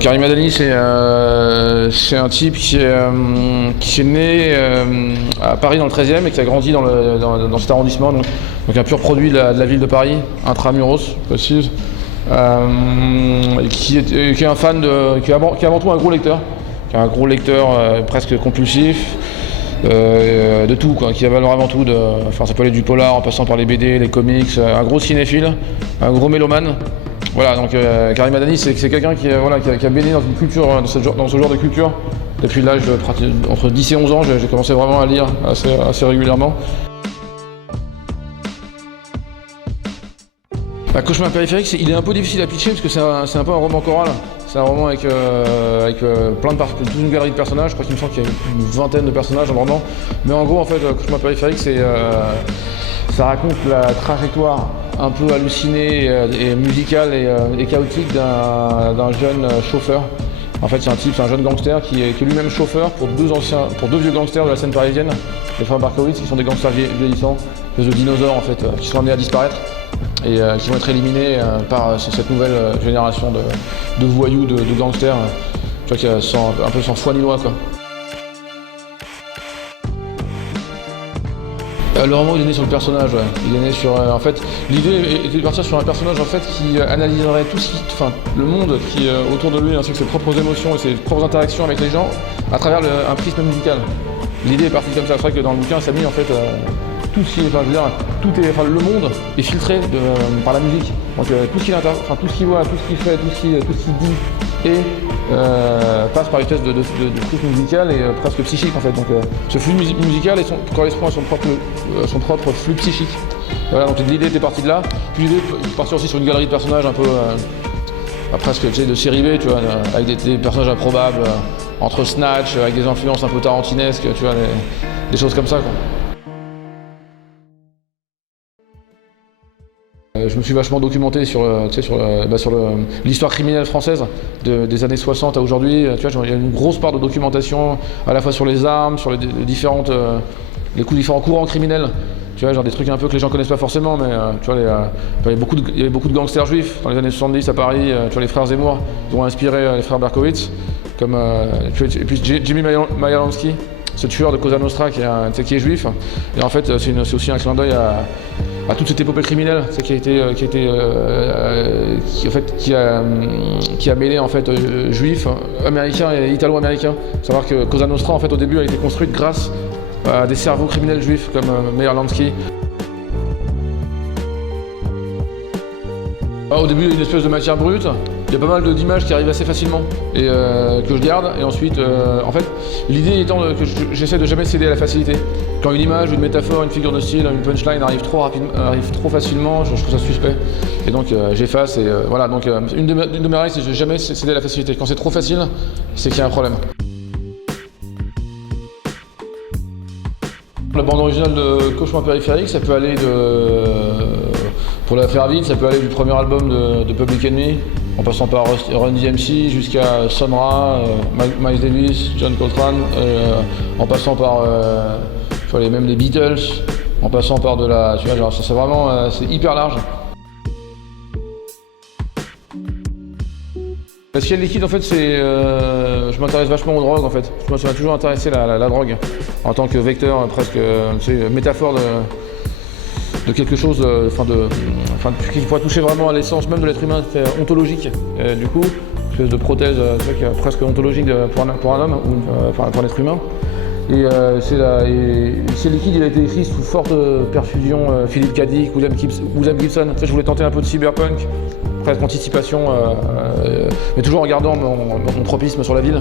Karim Adani, c'est un type qui est né à Paris dans le 13e et qui a grandi dans cet arrondissement, donc un pur produit de la ville de Paris, intramuros, précise, qui est un fan qui est avant tout un gros lecteur, presque compulsif, de tout, quoi, qui avale vraiment tout, ça peut aller du polar en passant par les BD, les comics, un gros cinéphile, un gros mélomane. Voilà, donc Karim Adani, c'est quelqu'un qui a baigné dans une culture, dans ce genre de culture. Depuis l'âge entre 10 et 11 ans, j'ai commencé vraiment à lire assez régulièrement. Cauchemar périphérique, il est un peu difficile à pitcher parce que c'est un peu un roman choral. C'est un roman avec toute une galerie de personnages. Je crois qu'il me semble qu'il y a une vingtaine de personnages dans le roman. Mais en gros, en fait, Cauchemar périphérique, ça raconte la trajectoire un peu hallucinée et musicale et chaotique d'un jeune chauffeur. En fait, c'est un jeune gangster qui est lui-même chauffeur pour deux vieux gangsters de la scène parisienne, les frères Berkowitz, qui sont des gangsters vieillissants, des dinosaures en fait, qui sont amenés à disparaître et qui vont être éliminés par cette nouvelle génération de voyous, de gangsters, tu vois, qui un peu sans foi ni loi, quoi. Le roman, il est né sur le personnage, ouais. Il est né sur, en fait, l'idée était de partir sur un personnage en fait qui analyserait le monde qui autour de lui, ainsi que ses propres émotions et ses propres interactions avec les gens, à travers un prisme musical. L'idée est partie comme ça. C'est vrai que dans le bouquin, ça a mis en fait tout ce qui est, le monde est filtré par la musique. Donc tout ce qu'il voit, tout ce qu'il fait, tout ce qu'il dit passe par une espèce de prisme musical et presque psychique en fait. Donc ce flux musical correspond à son propre flux psychique. Et voilà, donc l'idée était partie de là. Puis l'idée est partie aussi sur une galerie de personnages un peu presque de série B, tu vois, avec des personnages improbables, entre Snatch, avec des influences un peu tarantinesques, tu vois, des choses comme ça, quoi. Je me suis vachement documenté sur l'histoire criminelle française des années 60 à aujourd'hui. Tu vois, il y a une grosse part de documentation à la fois sur les armes, sur les différents courants criminels. Tu vois, genre des trucs un peu que les gens connaissent pas forcément, mais tu vois, il y avait beaucoup de gangsters juifs dans les années 70 à Paris. Tu vois, les frères Zemmour qui ont inspiré les frères Berkowitz, et puis Jimmy Majorowski, ce tueur de Cosa Nostra qui est juif. Et en fait, c'est aussi un clin d'œil à toute cette épopée criminelle, qui a mêlé en fait juifs, américains et italo-américains. Savoir que Cosa Nostra en fait au début a été construite grâce à des cerveaux criminels juifs comme Meyer Lansky. Au début, il y a une espèce de matière brute. Il y a pas mal d'images qui arrivent assez facilement et que je garde. Et ensuite, en fait, l'idée étant que j'essaie de jamais céder à la facilité. Quand une image, une métaphore, une figure de style, une punchline arrive trop facilement, je trouve ça suspect. Et donc j'efface et voilà. Donc une de mes règles, c'est de jamais céder à la facilité. Quand c'est trop facile, c'est qu'il y a un problème. La bande originale de Cauchemar périphérique, ça peut aller pour la faire vite, ça peut aller du premier album de Public Enemy, en passant par Run DMC jusqu'à Sun Ra, Miles Davis, John Coltrane, en passant par même les Beatles, en passant par tu vois, genre, c'est vraiment, c'est hyper large. Ciel liquide, en fait, je m'intéresse vachement aux drogues, en fait. Ça m'a toujours intéressé la drogue, en tant que vecteur, presque, métaphore de quelque chose, qui pourrait toucher vraiment à l'essence même de l'être humain, ontologique, du coup, une espèce de prothèse presque ontologique pour un homme, ou pour un être humain. Et Ciel liquide, il a été écrit sous forte perfusion, Philip K. Dick, William Gibson. Je voulais tenter un peu de cyberpunk, presque anticipation, mais toujours en gardant mon tropisme sur la ville.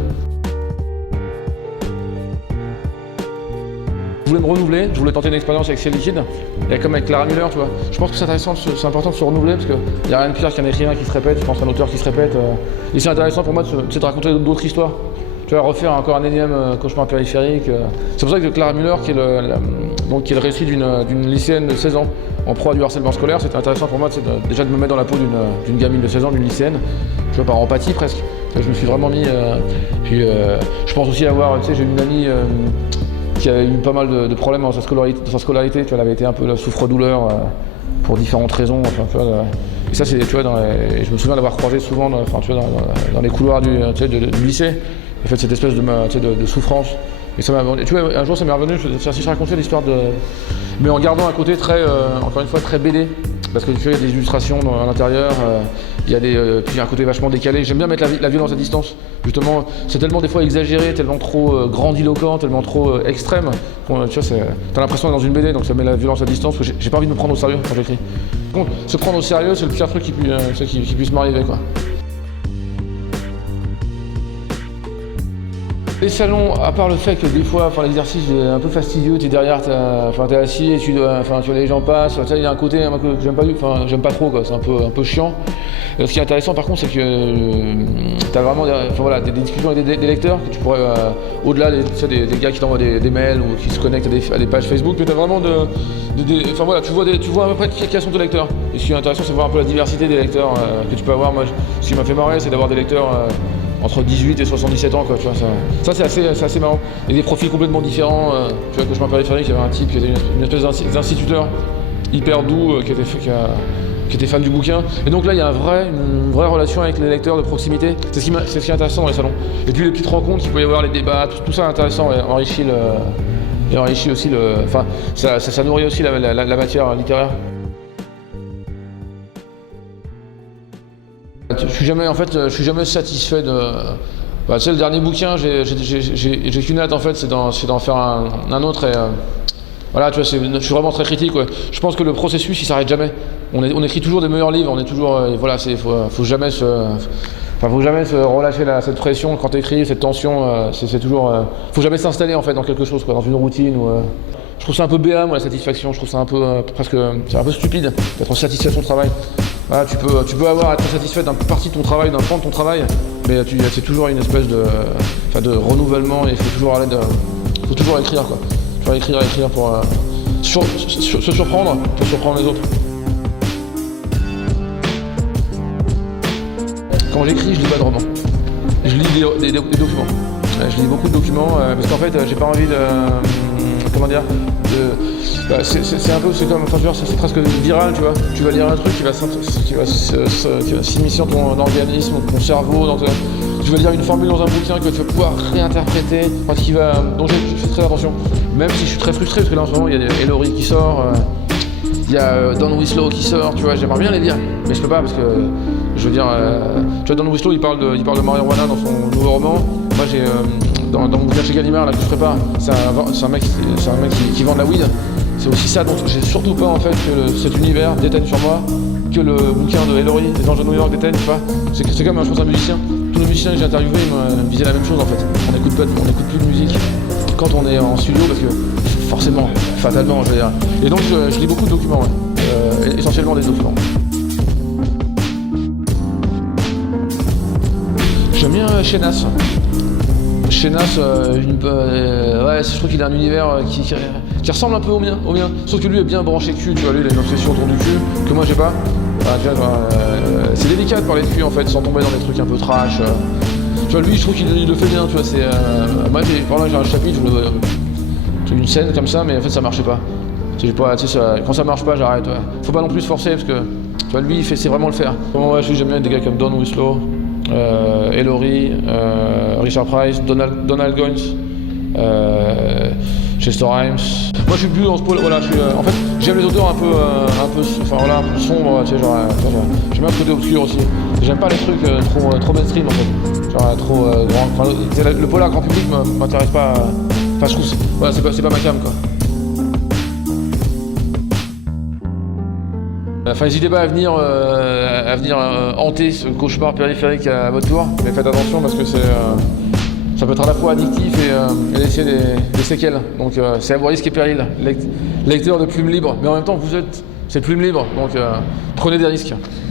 Je voulais me renouveler, je voulais tenter une expérience avec Ciel liquide, et comme avec Clara Müller, tu vois. Je pense que c'est intéressant, c'est important de se renouveler, parce qu'il n'y a rien de pire qu'un écrivain qui se répète, je pense qu'un auteur qui se répète. Et c'est intéressant pour moi de raconter d'autres histoires. Tu vas refaire encore un énième Cauchemar périphérique. C'est pour ça que Clara Müller, qui est le récit d'une lycéenne de 16 ans en proie du harcèlement scolaire, c'était intéressant pour moi déjà de me mettre dans la peau d'une gamine de 16 ans, d'une lycéenne, tu vois, par empathie presque. Je me suis vraiment mis. Je pense aussi avoir, tu sais, j'ai une amie qui a eu pas mal de problèmes dans sa scolarité. Tu vois, elle avait été un peu la souffre-douleur pour différentes raisons. Enfin, tu vois, Et ça, c'est, tu vois, je me souviens d'avoir croisé souvent dans les couloirs du lycée, en fait, cette espèce de souffrance. Et ça tu vois, un jour, ça m'est revenu, si je racontais l'histoire mais en gardant un côté très, encore une fois, très BD. Parce que tu vois, il y a des illustrations à l'intérieur, puis il y a un côté vachement décalé. J'aime bien mettre la violence à distance. Justement, c'est tellement des fois exagéré, tellement trop grandiloquent, tellement trop extrême. Tu vois, t'as l'impression d'être dans une BD, donc ça met la violence à distance. J'ai pas envie de me prendre au sérieux quand j'écris. Par contre, se prendre au sérieux, c'est le pire truc qui puisse m'arriver, quoi. Les salons, à part le fait que des fois, l'exercice est un peu fastidieux, t'es derrière, t'es assis et tu vois, les gens passent, il y a un côté que j'aime pas trop, quoi. C'est un peu chiant. Ce qui est intéressant par contre, c'est que t'as vraiment des discussions avec des lecteurs, que tu pourrais, au-delà des gars qui t'envoient des mails ou qui se connectent à des pages Facebook, mais t'as vraiment tu vois à peu près quels sont tes lecteurs. Et ce qui est intéressant, c'est de voir un peu la diversité des lecteurs que tu peux avoir. Moi, ce qui m'a fait marrer, c'est d'avoir des lecteurs entre 18 et 77 ans, quoi, tu vois, ça c'est assez marrant. Il y a des profils complètement différents, tu vois, que je m'en périphérique, il y avait un type qui était une espèce d'instituteur hyper doux, qui était fan du bouquin. Et donc là, il y a une vraie relation avec les lecteurs de proximité. C'est ce qui est intéressant dans les salons. Et puis les petites rencontres, il peut y avoir les débats, tout ça est intéressant et enrichit aussi ça nourrit aussi la matière littéraire. Je suis jamais satisfait de. Tu sais, le dernier bouquin, j'ai qu'une hâte en fait, c'est d'en faire un autre. Et voilà, tu vois, je suis vraiment très critique. Ouais. Je pense que le processus, il s'arrête jamais. On écrit toujours des meilleurs livres. On est toujours, faut jamais se relâcher cette pression quand t'écris, cette tension. C'est toujours, faut jamais s'installer en fait dans quelque chose, quoi, dans une routine ou. Je trouve ça un peu béat, moi, la satisfaction. Je trouve ça un peu c'est un peu stupide d'être satisfait de son travail. Voilà, tu peux être satisfait d'une partie de ton travail, d'un pan de ton travail, mais c'est toujours une espèce de renouvellement et il faut toujours écrire, quoi. Tu vas écrire pour se surprendre, pour surprendre les autres. Quand j'écris, je lis pas de romans. Je lis des documents. Je lis beaucoup de documents parce qu'en fait, j'ai pas envie de. Comment dire, c'est un peu, c'est presque viral, tu vois. Tu vas lire un truc qui va s'immiscer dans ton organisme, dans ton cerveau, tu vas lire une formule dans un bouquin que tu vas pouvoir réinterpréter, dont je fais très attention. Même si je suis très frustré, parce que là en ce moment, il y a Ellory qui sort, il y a Don Winslow qui sort, tu vois, j'aimerais bien les lire, mais je peux pas parce que, je veux dire, tu vois, Don Winslow, il parle de marijuana dans son nouveau roman. Moi, j'ai dans mon bouquin chez Gallimard là, que je prépare, c'est un mec qui vend de la weed. C'est aussi ça, donc j'ai surtout pas en fait que cet univers déteigne sur moi, que le bouquin de Ellory, Les Anges de New York déteigne, tu vois. C'est comme un musicien. Tous les musiciens que j'ai interviewés me disaient la même chose en fait. On n'écoute plus de musique quand on est en studio parce que forcément, fatalement, je veux dire. Et donc je lis beaucoup de documents, ouais. Essentiellement des documents. J'aime bien Shenas. Shenas, je trouve qu'il a un univers qui ressemble un peu au mien. Sauf que lui est bien branché cul, tu vois, lui il a une obsession autour du cul, que moi j'ai pas. C'est délicat de parler de cul en fait, sans tomber dans des trucs un peu trash. Tu vois, lui je trouve qu'il le fait bien, tu vois, moi j'ai un chapitre, une scène comme ça, mais en fait ça marchait pas. Quand ça marche pas, j'arrête, ouais. Faut pas non plus se forcer parce que, tu vois, lui c'est vraiment le faire. Moi j'aime bien des gars comme Don Winslow. Ellory, Richard Price, Donald Goines, Chester Himes. Moi je suis plus dans ce pôle, voilà, en fait j'aime les auteurs un peu sombres, tu sais, j'aime bien le côté obscur aussi. J'aime pas les trucs trop mainstream en fait, genre trop grand. Le polar grand public m'intéresse pas, je trouve, voilà, c'est pas ma cam, quoi. N'hésitez pas à venir hanter ce cauchemar périphérique à votre tour, mais faites attention parce que ça peut être à la fois addictif et laisser des séquelles. Donc c'est à vos risques et périls. Lecteur de plume libre, mais en même temps c'est plume libre, donc prenez des risques.